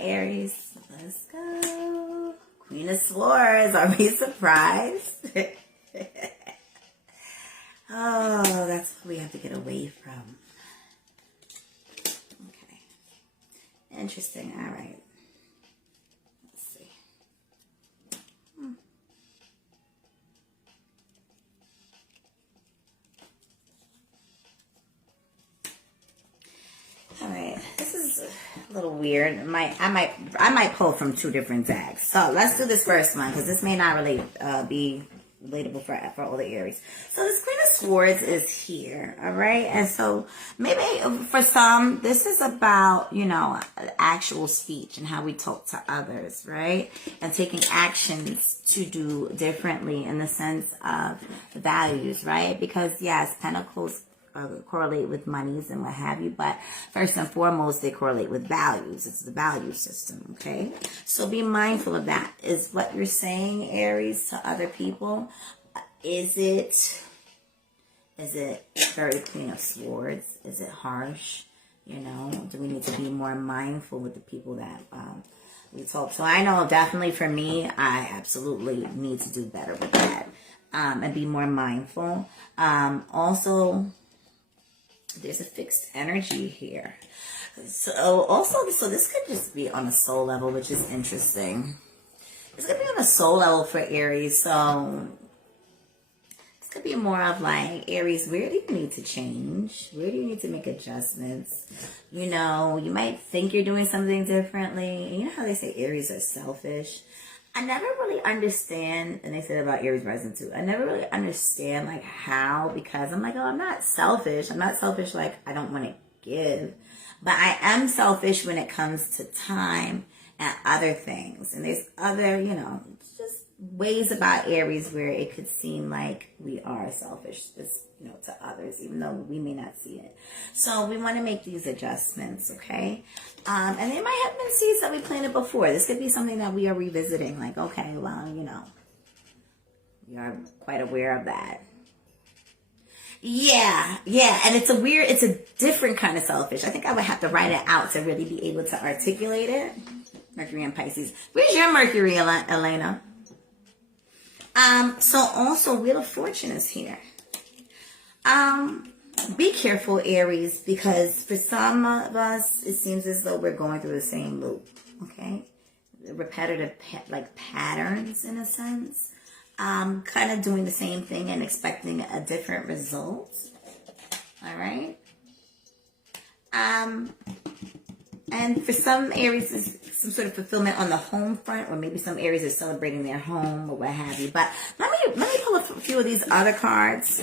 Aries. Let's go. Queen of Swords. Are we surprised? Oh, that's what we have to get away from. Okay. Interesting. All right. Let's see. All right. This is a little weird. I might pull from two different decks. So let's do this first one because this may not be relatable for all the Aries. So this Queen of Swords is here, all right? And so maybe for some, this is about, actual speech and how we talk to others, right? And taking actions to do differently in the sense of values, right? Because yes, Pentacles correlate with monies and what have you, but first and foremost they correlate with values. It's the value system. Okay, so be mindful of that. Is what you're saying, Aries, to other people, is it very Queen of Swords? Is it harsh? Do we need to be more mindful with the people that we talk to? I know definitely for me, I absolutely need to do better with that, and be more mindful. Also, there's a fixed energy here. So this could just be on a soul level, which is interesting. It's going to be on a soul level for Aries. So this could be more of like, Aries, where do you need to change? Where do you need to make adjustments? You might think you're doing something differently. And you know how they say Aries are selfish? I never really understand, and they said about Aries rising too, I never really understand like how, because I'm like, oh, I'm not selfish. I'm not selfish like I don't want to give, but I am selfish when it comes to time and other things. And there's other, just ways about Aries where it could seem like we are selfish, to others, even though we may not see it. So we want to make these adjustments, okay? And they might have been seeds that we planted before. This could be something that we are revisiting. Like, okay, well, we are quite aware of that. Yeah. And it's a different kind of selfish. I think I would have to write it out to really be able to articulate it. Mercury and Pisces. Where's your Mercury, Elena? So also Wheel of Fortune is here. Be careful, Aries, because for some of us, it seems as though we're going through the same loop, okay? Repetitive, patterns, in a sense. Kind of doing the same thing and expecting a different result, all right? And for some Aries, it's some sort of fulfillment on the home front, or maybe some Aries are celebrating their home or what have you. But let me pull a few of these other cards.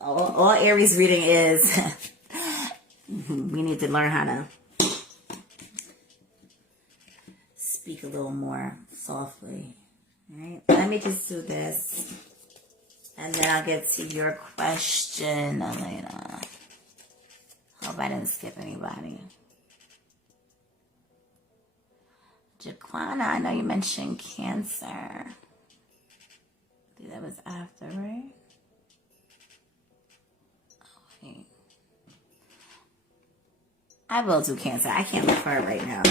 All Aries reading is we need to learn how to speak a little more softly. All right, let me just do this, and then I'll get to your question, Elena. Hope I didn't skip anybody. Jaquana, I know you mentioned Cancer. I think that was after, right? I will do Cancer. I can't look for it right now.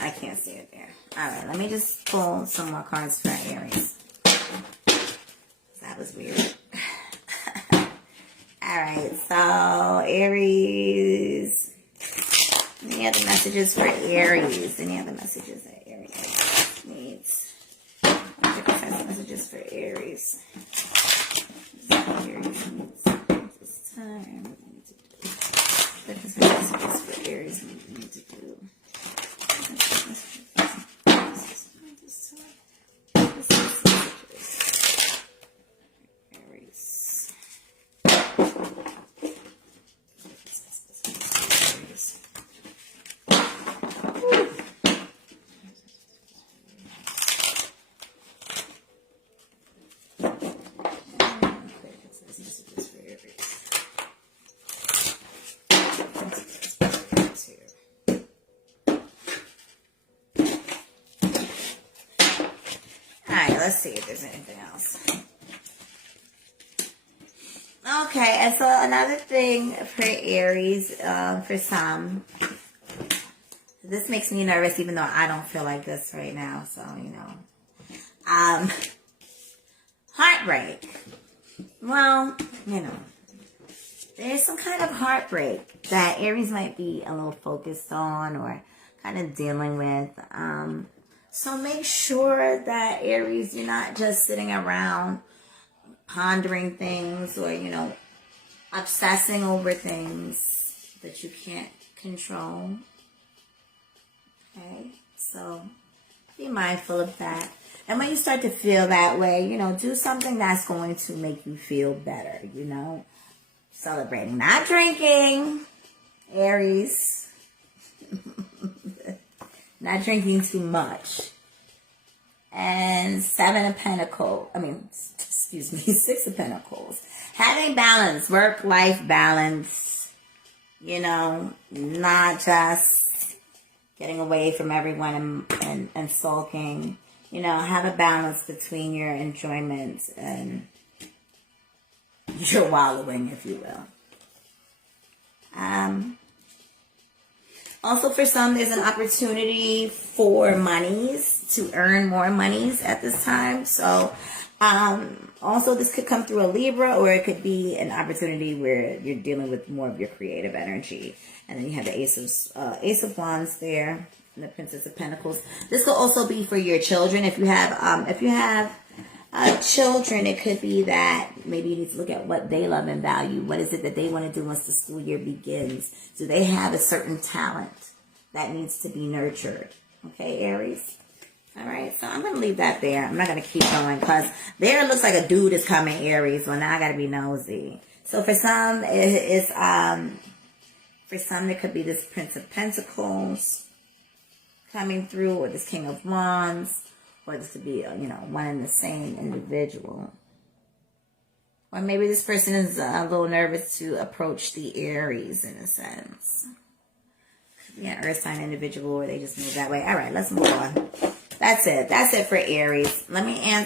I can't see it there. All right, let me just pull some more cards for Aries. That was weird. All right, so Aries. Any other messages for Aries? Any other messages that Aries needs? Messages for Aries. Aries needs this time. Messages for Aries we need to do. Let's see if there's anything else. Okay, and so another thing for Aries, for some, This makes me nervous, even though I don't feel like this right now. So, heartbreak. Well, there's some kind of heartbreak that Aries might be a little focused on or kind of dealing with. So make sure that, Aries, you're not just sitting around pondering things or, obsessing over things that you can't control. Okay, so be mindful of that. And when you start to feel that way, do something that's going to make you feel better, Celebrating, not drinking, Aries. Not drinking too much. And 7 of Pentacles. Excuse me, 6 of Pentacles. Having balance, work-life balance. Not just getting away from everyone and sulking. Have a balance between your enjoyment and your wallowing, if you will. Also, for some, there's an opportunity for monies, to earn more monies at this time. So, also, this could come through a Libra, or it could be an opportunity where you're dealing with more of your creative energy. And then you have the Ace of Wands there, and the Princess of Pentacles. This could also be for your children. If you have children, it could be that maybe you need to look at what they love and value. What is it that they want to do once the school year begins? Do they have a certain talent that needs to be nurtured? Okay, Aries? All right, so I'm going to leave that there. I'm not going to keep going because there it looks like a dude is coming, Aries. Well, now I got to be nosy. So for some, for some, there could be this Prince of Pentacles coming through, or this King of Wands, or this could be, one and the same individual. Or maybe this person is a little nervous to approach the Aries in a sense. Yeah, Earth sign individual, or they just move that way. All right, let's move on. That's it. That's it for Aries. Let me answer